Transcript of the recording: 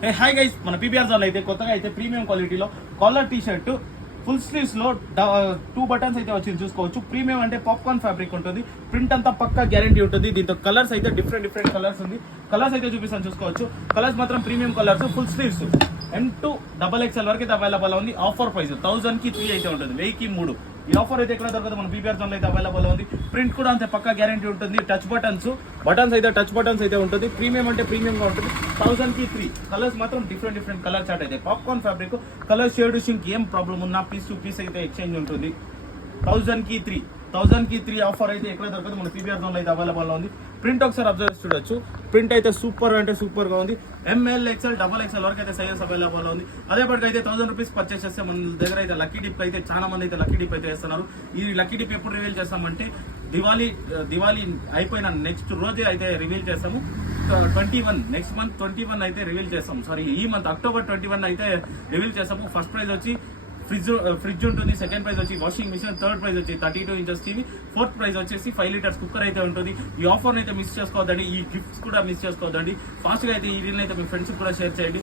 Hi guys, మన PBR zone అయితే కొత్తగా అయితే ప్రీమియం క్వాలిటీలో collar T shirt full sleeves లో 2 బటన్స్ అయితే వచ్చింది చూసుకోవచ్చు. ప్రీమియం అంటే పాప్కార్న్ ఫ్యాబ్రిక్ ఉంటుంది. ప్రింట్ అంతా పక్కా గ్యారంటీ ఉంటుంది. దీంతో కలర్స్ అయితే డిఫరెంట్ కలర్స్ ఉంది. కలర్స్ అయితే చూపిస్తాను చూసుకోవచ్చు. కలర్స్ మాత్రం premium colours, full sleeves M2 XXL వరకు అయితే అవైలబుల్ ఉంది. ఆఫర్ ప్రైస్ 1000 కి 3 అయితే ఉంటుంది, 1000 కి 3. ఈ ఆఫర్ అయితే ఎక్కడ దొరకదు, మన పీబీఆర్ జోన్ అయితే అవైలబుల్ ఉంది. ప్రింట్ కూడా అంతే పక్కా గ్యారంటీ ఉంటుంది. టచ్ బటన్స్ అయితే టచ్ బటన్స్ అయితే ఉంటుంది. ప్రీమియం అంటే ప్రీమియం గా ఉంటుంది. 1000 కి 3. కలర్స్ మాత్రం డిఫరెంట్ కలర్ చార్ట్ అయితే popcorn fabric. Colour shade shrink ఏం ప్రాబ్లం ఉన్నా పీస్ టు పీస్ అయితే ఎక్స్చేంజ్ ఉంటుంది. 1000 కి 3 ఆఫర్ అయితే ఎక్కడ దొరకదు, మన పీబీఆర్ జోన్ అయితే అవైలబుల్ ఉంది. ప్రింట్ ఒకసారి అబ్జర్వ్ చూడొచ్చు. ప్రింట్ అయితే సూపర్ అంటే సూపర్ గా ఉంది. ML XL XXL వరకు అయితే సైజెస్ అవైలబుల్ ఉంది. అదే పట్టుకు అయితే 1000 రూపీస్ పర్చేస్ చేస్తే మన దగ్గర అయితే లక్కీ డిప్ అయితే చాలా మంది అయితే లక్కీ డిప్ అయితే వేస్తున్నారు. ఈ లక్కీ డిప్ ఎప్పుడు రివీల్ చేస్తామంటే దివాళీ అయిపోయిన నెక్స్ట్ రోజే అయితే రివీల్ చేస్తాము. 21 నెక్స్ట్ మంత్ 21 అయితే రివీల్ చేస్తాం. సారీ, ఈ మంత్ అక్టోబర్ 21 అయితే రివీల్ చేస్తాము. ఫస్ట్ ప్రైజ్ వచ్చి ఫ్రిడ్జ్ ఉంటుంది. సెకండ్ ప్రైజ్ వచ్చి వాషింగ్ మిషన్. థర్డ్ ప్రైజ్ వచ్చి 32 ఇంచెస్ టీవీ. ఫోర్త్ ప్రైజ్ వచ్చేసి 5 లీటర్స్ కుక్కర్ అయితే ఉంటుంది. ఈ ఆఫర్ అయితే మిస్ చేసుకోవద్దండి. ఈ గిఫ్ట్స్ కూడా మిస్ చేసుకోవద్దండి. ఫాస్ట్ గా అయితే ఈ రీల్ అయితే మీ ఫ్రెండ్స్ కూడా షేర్ చేయండి.